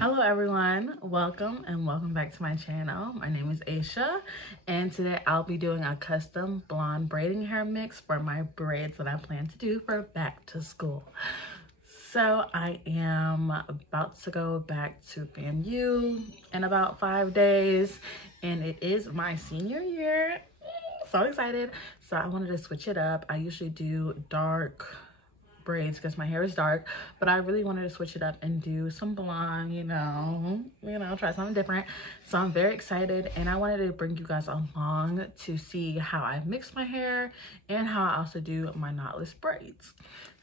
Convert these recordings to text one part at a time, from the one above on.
Hello everyone, welcome and welcome back to my channel. My name is Aisha and today I'll be doing a custom blonde braiding hair mix for my braids that I plan to do for back to school. So I am about to go back to FAMU in about 5 days and it is my senior year. So excited. So I wanted to switch it up. I usually do dark braids because my hair is dark, but I really wanted to switch it up and do some blonde, try something different. So I'm very excited and I wanted to bring you guys along to see how I mix my hair and how I also do my knotless braids.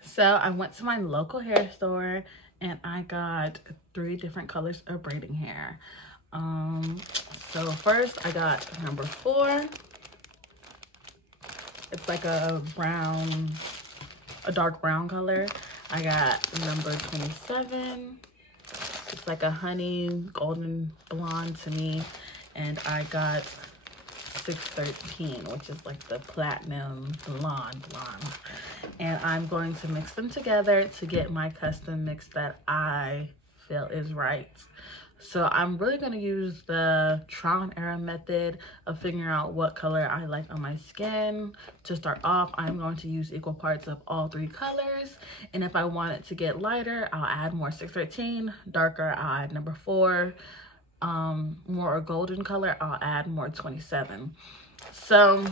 So I went to my local hair store and I got 3 different colors of braiding hair. So first I got number 4. It's like a dark brown color. I got number 27. It's like a honey golden blonde to me. And I got 613, which is like the platinum blonde. And I'm going to mix them together to get my custom mix that I feel is right. So I'm really going to use the trial and error method of figuring out what color I like on my skin. To start off, I'm going to use equal parts of all 3 colors. And if I want it to get lighter, I'll add more 613. Darker, I'll add number 4. More a golden color, I'll add more 27. So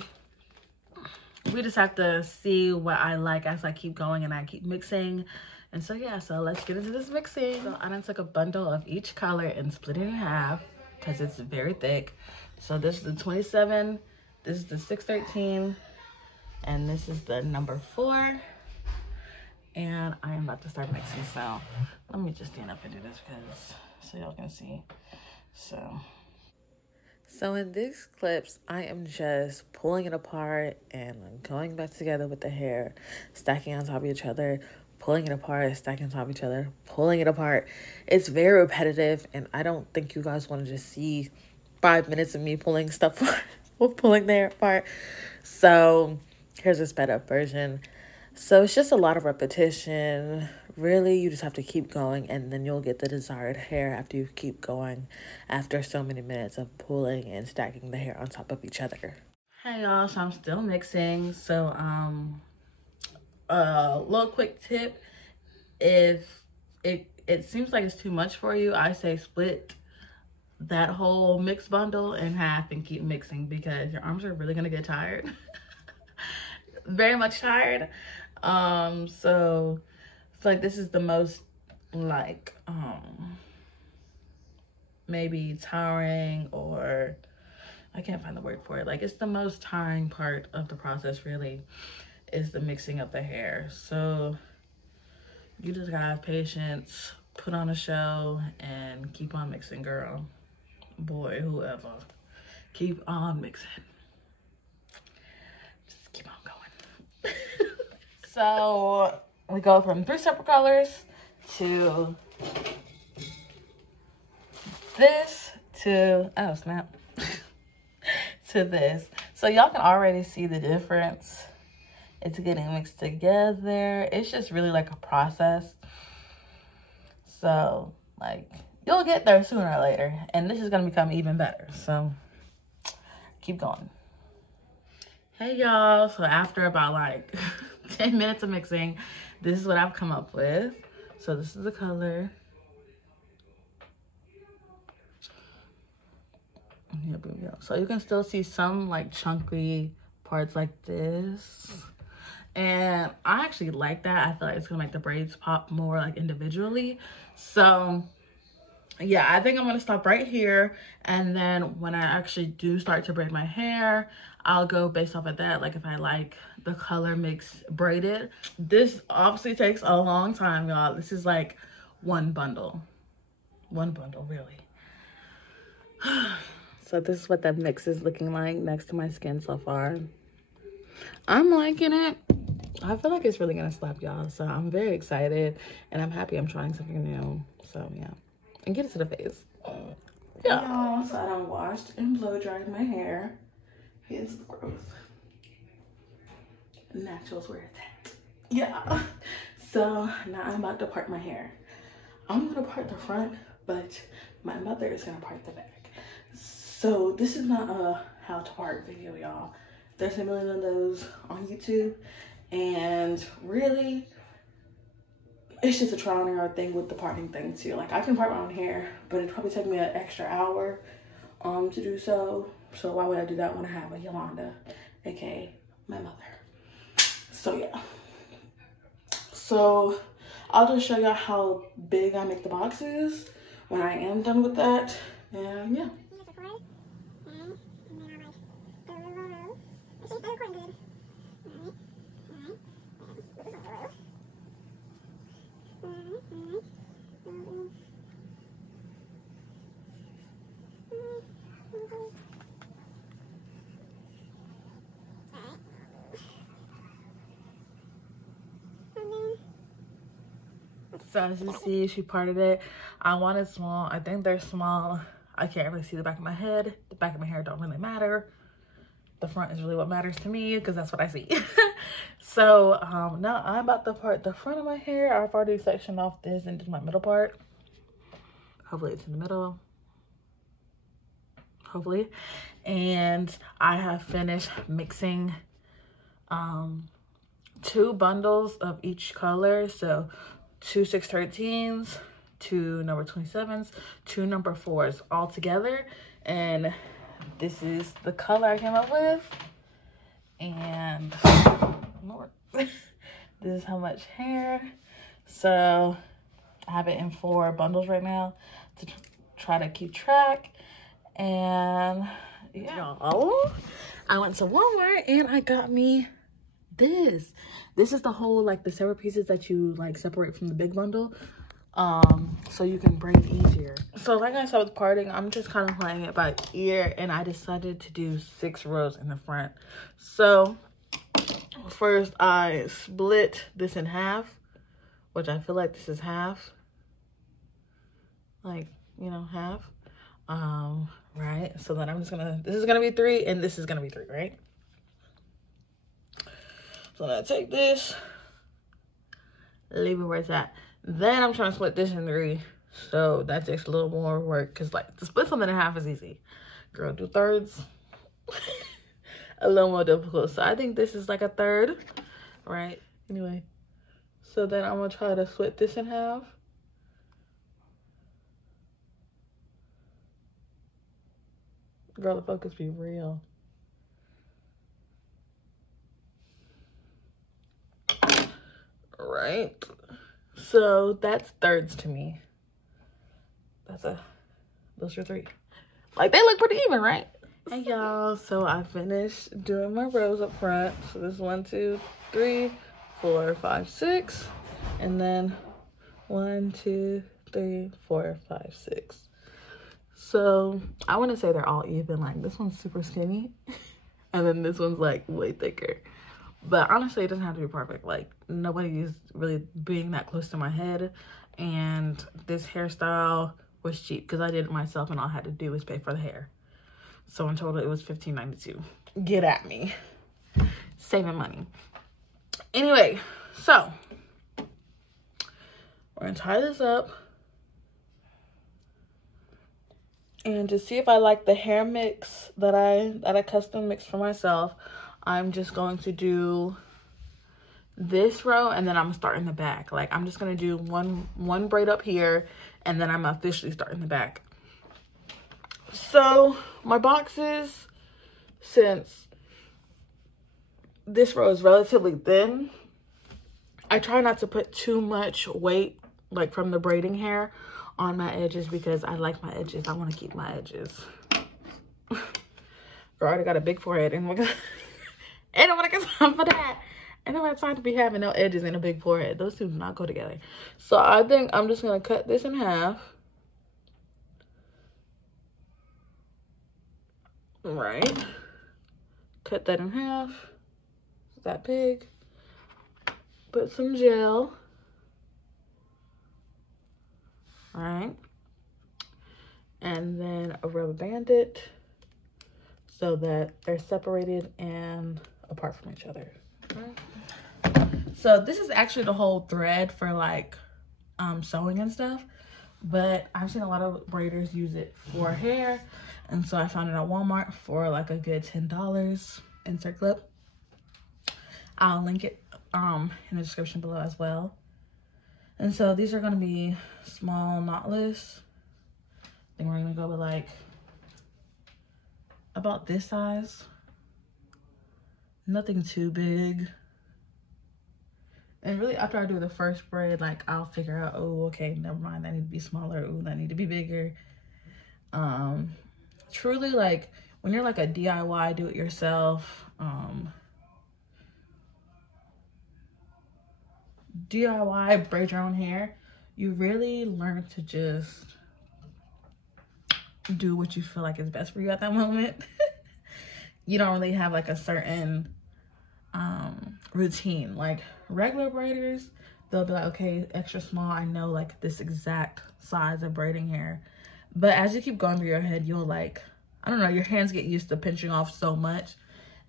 we just have to see what I like as I keep going and I keep mixing. And so yeah, so let's get into this mixing. So I done took a bundle of each color and split it in half because it's very thick. So this is the 27, this is the 613, and this is the number 4. And I am about to start mixing. So let me just stand up and do this because so y'all can see. So in these clips, I am just pulling it apart and going back together with the hair, stacking on top of each other, pulling it apart, stacking on top of each other, pulling it apart. It's very repetitive, and I don't think you guys want to just see 5 minutes of me pulling stuff pulling the hair apart. So here's a sped up version. So it's just a lot of repetition. Really, you just have to keep going and then you'll get the desired hair after you keep going after so many minutes of pulling and stacking the hair on top of each other. Hey y'all, so I'm still mixing. So a little quick tip, if it seems like it's too much for you, I say split that whole mix bundle in half and keep mixing because your arms are really gonna get tired. Very much tired. So it's like this is the most like maybe tiring, or I can't find the word for it. Like it's the most tiring part of the process really is the mixing of the hair. So you just gotta have patience, put on a show, and keep on mixing, girl, boy, whoever. Keep on mixing. Just keep on going. So we go from 3 separate colors to this to, oh snap, to this. So y'all can already see the difference. It's getting mixed together. It's just really like a process. So like you'll get there sooner or later, and this is gonna become even better. So keep going. Hey y'all, so after about like 10 minutes of mixing, this is what I've come up with. So this is the color. Here we go. So you can still see some like chunky parts like this. And I actually like that. I feel like it's gonna make the braids pop more like individually. So yeah, I think I'm gonna stop right here. And then when I actually do start to braid my hair, I'll go based off of that. Like if I like the color mix braided. This obviously takes a long time, y'all. This is like one bundle really. So this is what that mix is looking like next to my skin so far. I'm liking it. I feel like it's really gonna slap, y'all. So I'm very excited and I'm happy I'm trying something new. So yeah, and get it to the face. Yeah. Y'all, so I done washed and blow dried my hair. Here's the growth. Natural's where it's at. Yeah. So now I'm about to part my hair. I'm gonna part the front but my mother is gonna part the bag. So this is not a how to part video, y'all. There's a million of those on YouTube, and really it's just a trial and error thing with the parting thing too. Like I can part my own hair, but it'd probably take me an extra hour to do so. So why would I do that when I have a Yolanda, aka my mother? So yeah. So I'll just show y'all how big I make the boxes when I am done with that. And yeah. So as you see, she parted it. I wanted small. I think they're small. I can't really see the back of my head. The back of my hair don't really matter. The front is really what matters to me because that's what I see. So now I'm about to part the front of my hair. I've already sectioned off this and did my middle part. Hopefully it's in the middle. Hopefully. And I have finished mixing 2 bundles of each color. So 2 613s, 2 number 27s, 2 number 4s all together. And this is the color I came up with. And Lord, this is how much hair. So I have it in 4 bundles right now to try to keep track. And yeah, y'all, I went to Walmart and I got me this. This is the whole, like, the separate pieces that you like separate from the big bundle, so you can braid easier. So like I said with parting, I'm just kind of playing it by ear, and I decided to do 6 rows in the front. So first I split this in half, which I feel like this is half, like, you know, half. Right, so then I'm just gonna, this is gonna be 3 and this is gonna be 3, right? So now take this, leave it where it's at. Then I'm trying to split this in 3. So that takes a little more work, because like to split something in half is easy. Girl, do thirds. A little more difficult. So I think this is like a 1/3, right? Anyway, so then I'm gonna try to split this in half. Girl, the focus be real. Right, so that's 1/3s to me. Those are 3. Like, they look pretty even, right? Hey y'all, so I finished doing my rows up front. So this is 1 2 3 4 5 6, and then 1 2 3 4 5 6. So I want to say they're all even. Like, this one's super skinny and then this one's like way thicker. But honestly, it doesn't have to be perfect. Like, nobody is really being that close to my head. And this hairstyle was cheap because I did it myself and all I had to do was pay for the hair. So in total, it was $15.92. Get at me. Saving money. Anyway, so we're gonna tie this up and to see if I like the hair mix that I custom mixed for myself. I'm just going to do this row and then I'm starting the back. Like, I'm just gonna do one braid up here and then I'm officially starting the back. So my boxes, since this row is relatively thin, I try not to put too much weight, like from the braiding hair, on my edges because I like my edges. I want to keep my edges. Girl, I already got a big forehead and ain't nobody got time for that. Ain't nobody time to be having no edges and a big forehead. Those two do not go together. So I think I'm just gonna cut this in half. Right. Cut that in half. That big. Put some gel. Alright. And then a rubber band it so that they're separated and apart from each other. So this is actually the whole thread for like sewing and stuff, but I've seen a lot of braiders use it for hair, and so I found it at Walmart for like a good $10. Insert clip. I'll link it in the description below as well. And so these are going to be small knotless. I think we're going to go with like about this size. Nothing too big. And really, after I do the first braid, like, I'll figure out, oh, okay, never mind, that need to be smaller. Oh, that need to be bigger. Truly, like, when you're like a DIY, do-it-yourself, DIY, braid your own hair, you really learn to just do what you feel like is best for you at that moment. You don't really have like a certain routine. Like regular braiders, they'll be like, okay, extra small, I know like this exact size of braiding hair. But as you keep going through your head, you'll like, I don't know, your hands get used to pinching off so much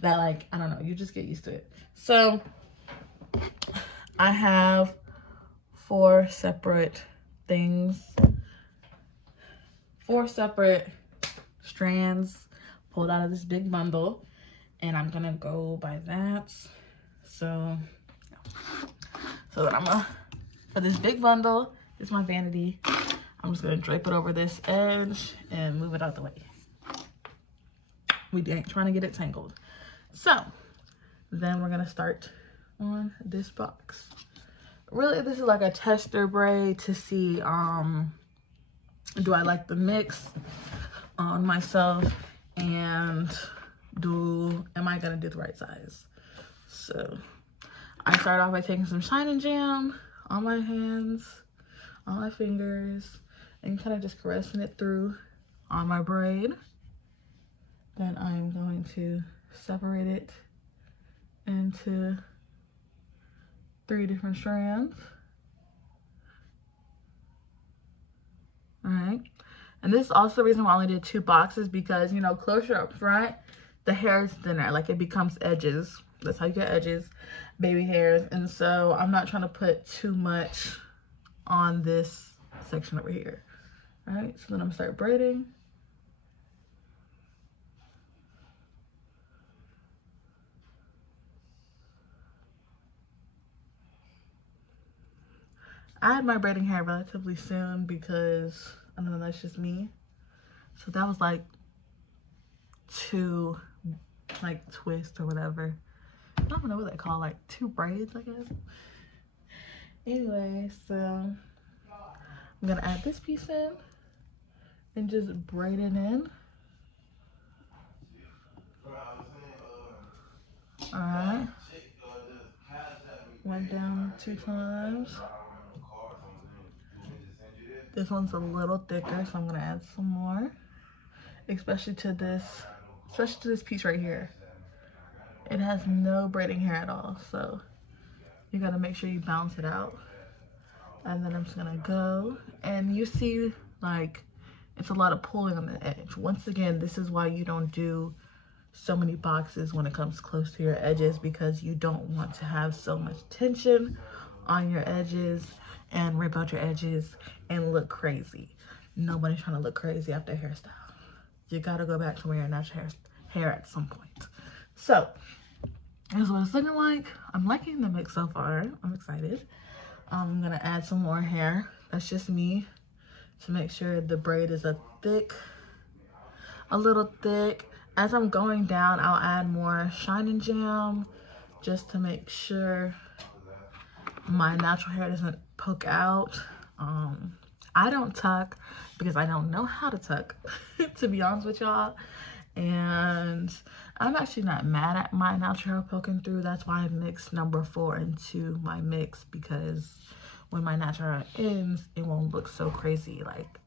that like, I don't know, you just get used to it. So I have 4 separate things, 4 separate strands pulled out of this big bundle, and I'm gonna go by that. So that for this big bundle, this is my vanity. I'm just gonna drape it over this edge and move it out the way. We ain't trying to get it tangled. So then we're gonna start on this box. Really, this is like a tester braid to see, do I like the mix on myself, and am I gonna do the right size? So I start off by taking some Shine Jam on my hands, on my fingers, and kind of just caressing it through on my braid. Then I'm going to separate it into 3 different strands. All right. And this is also the reason why I only did 2 boxes, because, you know, closer up front, the hair is thinner, like it becomes edges. That's how you get edges, baby hairs. And so I'm not trying to put too much on this section over here. All right, so then I'm gonna start braiding. I had my braiding hair relatively soon because, I don't know, that's just me. So that was like 2 like twists or whatever. I don't know what they call, like 2 braids, I guess. Anyway, so I'm gonna add this piece in and just braid it in. All right. Went down 2 times. This one's a little thicker, so I'm gonna add some more, especially to this piece right here. It has no braiding hair at all, so you gotta make sure you balance it out. And then I'm just gonna go, and you see, like, it's a lot of pulling on the edge. Once again, this is why you don't do so many boxes when it comes close to your edges, because you don't want to have so much tension on your edges and rip out your edges and look crazy. Nobody's trying to look crazy after a hairstyle. You gotta go back to wearing natural hair at some point. So this is what it's looking like. I'm liking the mix so far. I'm excited. I'm gonna add some more hair. That's just me, to make sure the braid is a little thick. As I'm going down, I'll add more Shine Jam just to make sure my natural hair doesn't poke out. I don't tuck because I don't know how to tuck, to be honest with y'all. And I'm actually not mad at my natural hair poking through. That's why I mixed number 4 into my mix, because when my natural hair ends, it won't look so crazy. Like,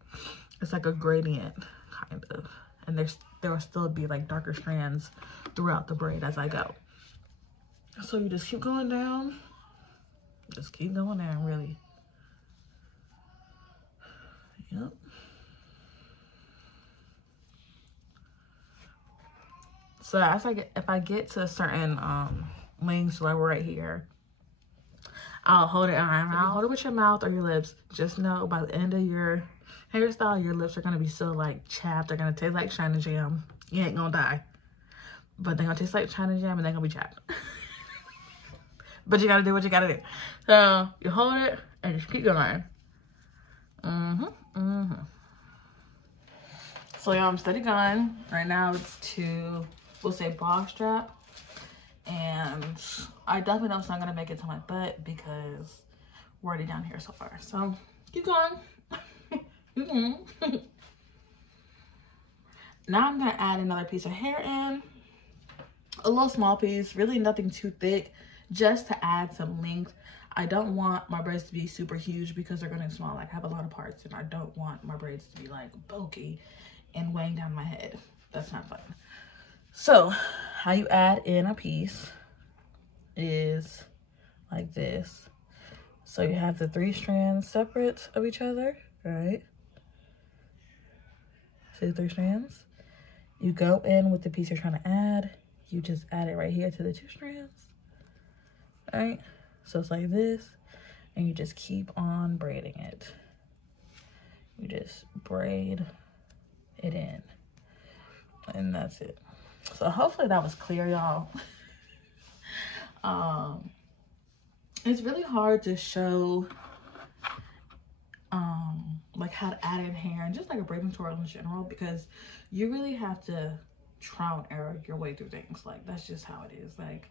it's like a gradient, kind of. And there will still be like darker strands throughout the braid as I go. So you just keep going down. Just keep going down, really. Yep. So as if I get to a certain length, like right here, I'll hold it on. I'll hold it with your mouth or your lips. Just know by the end of your hairstyle, your lips are gonna be so like chapped. They're gonna taste like China jam. You ain't gonna die, but they're gonna taste like China jam and they're gonna be chapped. But you gotta do what you gotta do. So you hold it and just keep going. So y'all, I'm steady going. Right now it's to, we'll say, bra strap. And I definitely know it's not gonna make it to my butt because we're already down here so far. So keep going. Now I'm gonna add another piece of hair in. A little small piece, really nothing too thick, just to add some length. I don't want my braids to be super huge because they're gonna small. Like, I have a lot of parts and I don't want my braids to be like bulky and weighing down my head. That's not fun. So how you add in a piece is like this. So you have the 3 strands separate of each other, right? See the 3 strands? You go in with the piece you're trying to add. You just add it right here to the 2 strands, right? So it's like this, and you just keep on braiding it. You just braid it in, and that's it. So hopefully that was clear, y'all. It's really hard to show like how to add in hair and just like a braiding tutorial in general, because you really have to trial and error your way through things. Like, that's just how it is. Like,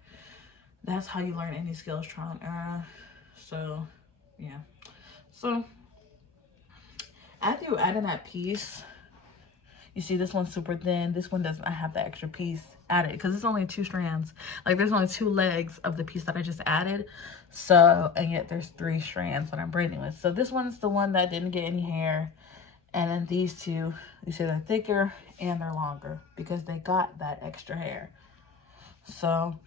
that's how you learn any skills, trial and error. So yeah. So after you add in that piece, you see this one's super thin. This one doesn't have the extra piece added because it's only 2 strands. Like, there's only 2 legs of the piece that I just added. So, and yet there's 3 strands that I'm braiding with. So this one's the one that didn't get any hair. And then these 2, you see they're thicker and they're longer because they got that extra hair. So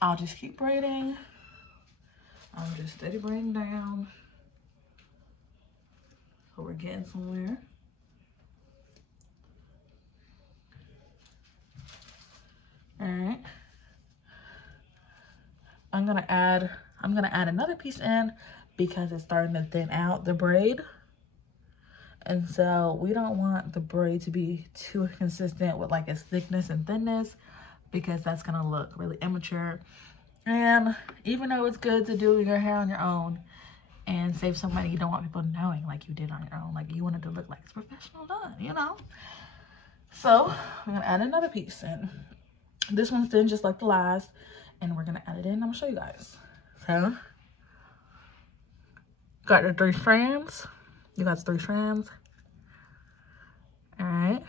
I'll just keep braiding. I'm just steady braiding down. So we're getting somewhere. All right. I'm gonna add another piece in because it's starting to thin out the braid. And so we don't want the braid to be too consistent with like its thickness and thinness, because that's gonna look really immature. And even though it's good to do your hair on your own and save some money, you don't want people knowing like you did on your own. Like, you want it to look like it's professional done, you know? So I'm gonna add another piece in. This one's thin just like the last, and we're gonna add it in. I'm gonna show you guys. So got the 3 strands. You got the 3 strands. All right,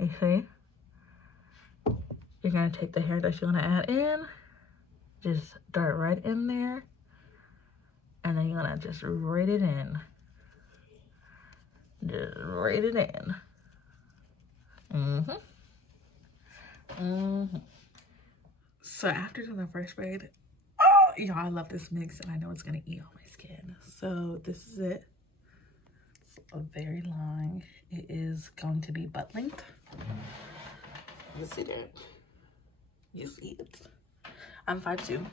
you see? You're gonna take the hair that you're gonna add in, just dart right in there, and then you're gonna just braid it in. Just braid it in. So after doing the first braid, oh, y'all, I love this mix and I know it's gonna eat all my skin. So this is it. It's a very long. It is going to be butt length. You see that? You see it? I'm 5'2",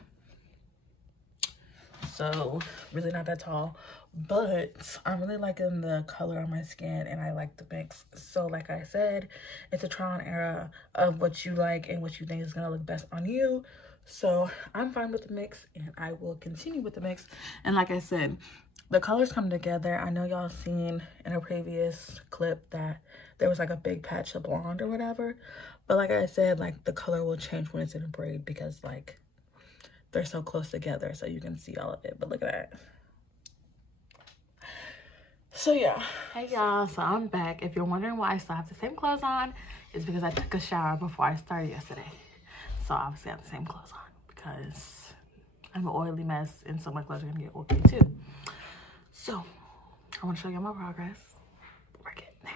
so really not that tall, but I'm really liking the color on my skin and I like the mix. So like I said, it's a trial and error of what you like and what you think is gonna look best on you. So I'm fine with the mix and I will continue with the mix. And like I said, the colors come together. I know y'all seen in a previous clip that there was like a big patch of blonde or whatever, but like I said, like the color will change when it's in a braid because like they're so close together, so you can see all of it. But look at that. So yeah. Hey y'all, so I'm back. If you're wondering why I still have the same clothes on, it's because I took a shower before I started yesterday. So obviously I have the same clothes on because I'm an oily mess and so my clothes are gonna get oily too. So I want to show you my progress. We're getting there.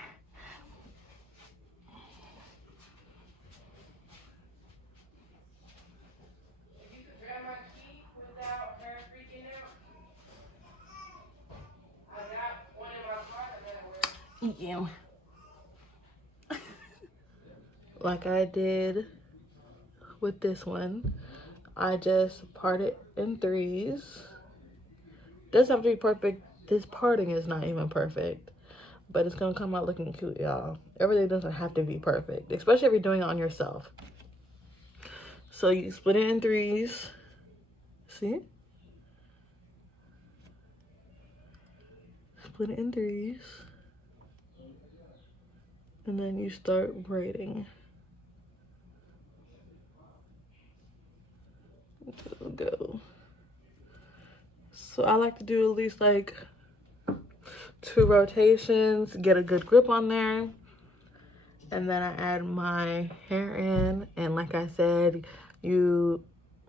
Yeah. Like I did with this one, I just part it in 3s. Doesn't have to be perfect. This parting is not even perfect, but it's gonna come out looking cute, y'all. Everything doesn't have to be perfect, especially if you're doing it on yourself. So you split it in threes. See? Split it in threes. And then you start braiding. Go. So I like to do at least like 2 rotations, get a good grip on there. And then I add my hair in, and like I said, you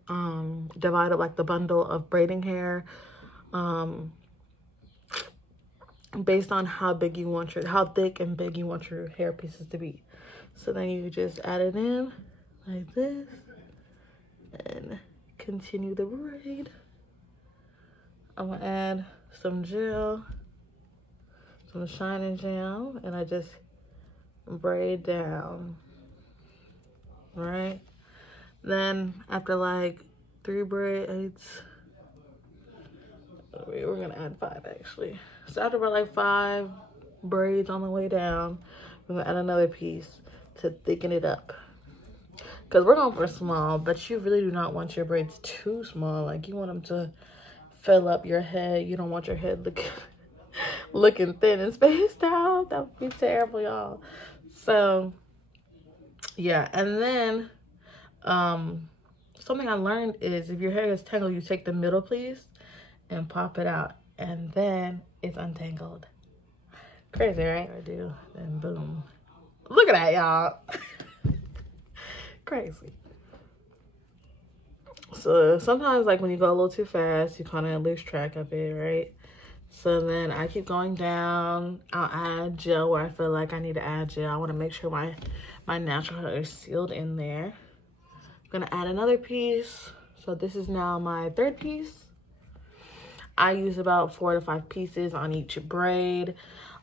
divide up like the bundle of braiding hair based on how big you want how thick and big you want your hair pieces to be. So then you just add it in like this and continue the braid. I'm gonna add some gel, some shining gel, and I just braid down. Right, then after like 3 braids, we're gonna add 5 actually. So after about like 5 braids on the way down, we're gonna add another piece to thicken it up, because we're going for small, but you really do not want your braids too small. Like, you want them to fill up your head. You don't want your head looking thin and spaced out. That would be terrible, y'all. So yeah, and then something I learned is if your hair is tangled, you take the middle piece and pop it out, and then it's untangled. Crazy, right? I do, then boom. Look at that, y'all. Crazy. So sometimes, like, when you go a little too fast, you kind of lose track of it, right? So then I keep going down. I'll add gel where I feel like I need to add gel. I want to make sure my natural hair is sealed in there. I'm gonna add another piece. So this is now my 3rd piece. I use about 4 to 5 pieces on each braid,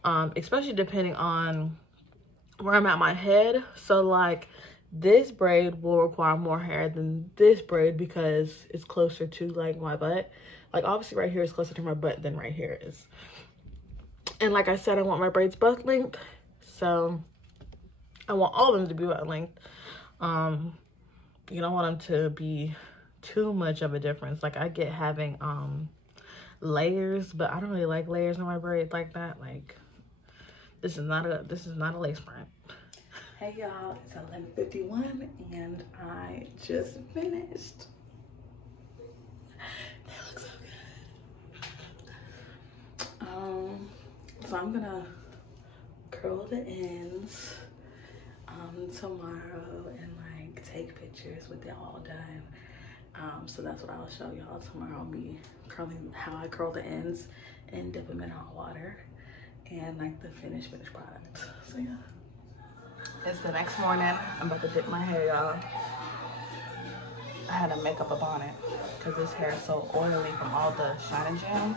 especially depending on where I'm at my head. So like, this braid will require more hair than this braid because it's closer to like my butt. Like, obviously right here is closer to my butt than right here is. And like I said, I want my braids butt length. So I want all of them to be butt length. You don't want them to be too much of a difference. Like, I get having layers, but I don't really like layers in my braids like that. Like, this is not a lace front. Hey y'all, it's 11:51 and I just finished. They look so good. So I'm gonna curl the ends tomorrow and like take pictures with it all done. So that's what I'll show y'all tomorrow, me curling, how I curl the ends and dip them in hot water, and like the finished product. So yeah. It's the next morning. I'm about to dip my hair, y'all. I had to make up a bonnet because this hair is so oily from all the shining gel.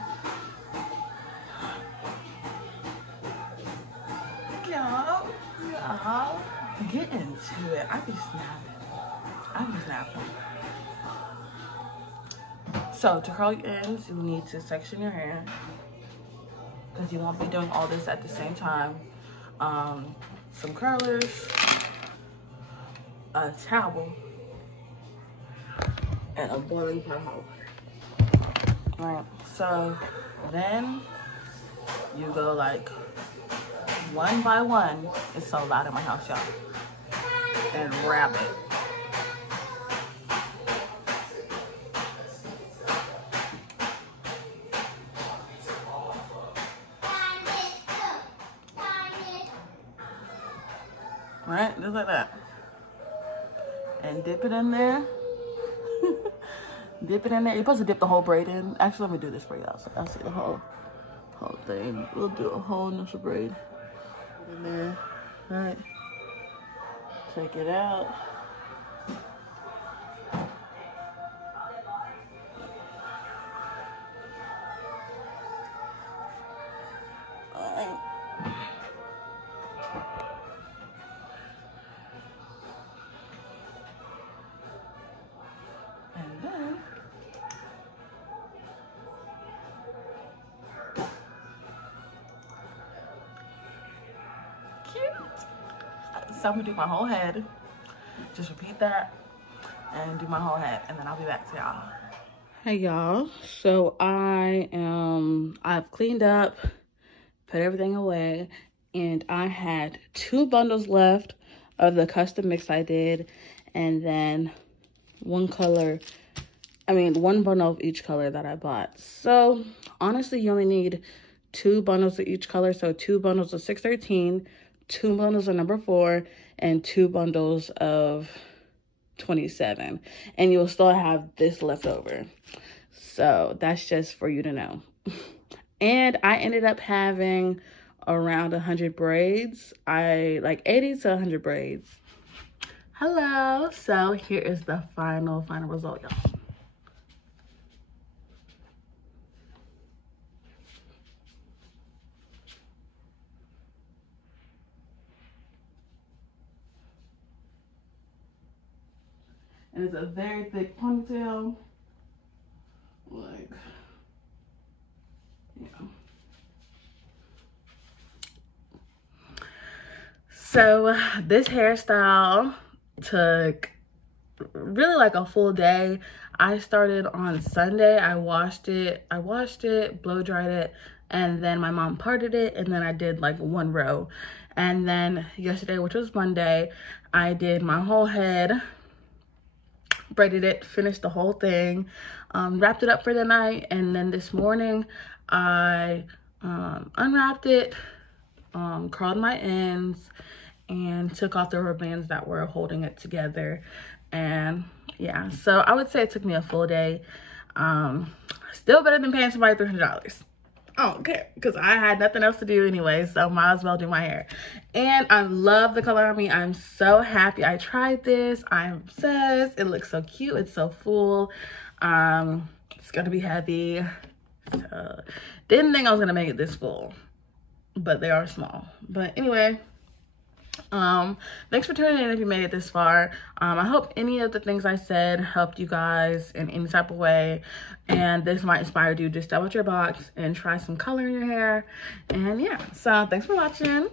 Y'all, get into it. I be snapping. So to curl your ends, you need to section your hair because you won't be doing all this at the same time. Some curlers, a towel, and a boiling pot of hot water. Right, so then you go like 1 by 1. It's so loud in my house, y'all. And wrap it. Right, just like that. And dip it in there. Dip it in there. You're supposed to dip the whole braid in. Actually, let me do this for y'all so y'all see the whole thing. We'll do a whole initial braid. In there. All right. Take it out. So I'm gonna do my whole head. Just repeat that and do my whole head, and then I'll be back to y'all. Hey y'all, so I've cleaned up, put everything away, and I had 2 bundles left of the custom mix I did, and then one bundle of each color that I bought. So honestly, you only need 2 bundles of each color. So 2 bundles of 613, 2 bundles of number 4, and 2 bundles of 27. And you'll still have this left over. So that's just for you to know. And I ended up having around 100 braids. I like 80 to 100 braids. Hello. So here is the final result, y'all. And it's a very thick ponytail. Like, yeah. So this hairstyle took really like a full day. I started on Sunday. I washed it, blow dried it, and then my mom parted it, and then I did like 1 row. And then yesterday, which was Monday, I did my whole head, braided it, finished the whole thing, wrapped it up for the night, and then this morning I unwrapped it, curled my ends, and took off the rubber bands that were holding it together. And yeah, so I would say it took me a full day. Still better than paying somebody $300. I don't care, because I had nothing else to do anyway, so might as well do my hair. And I love the color on me. I'm so happy I tried this. I'm obsessed. It looks so cute. It's so full. It's gonna be heavy. So didn't think I was gonna make it this full, but they are small. But anyway, thanks for tuning in if you made it this far. I hope any of the things I said helped you guys in any type of way, and this might inspire you to step out your box and try some color in your hair. And yeah, so thanks for watching.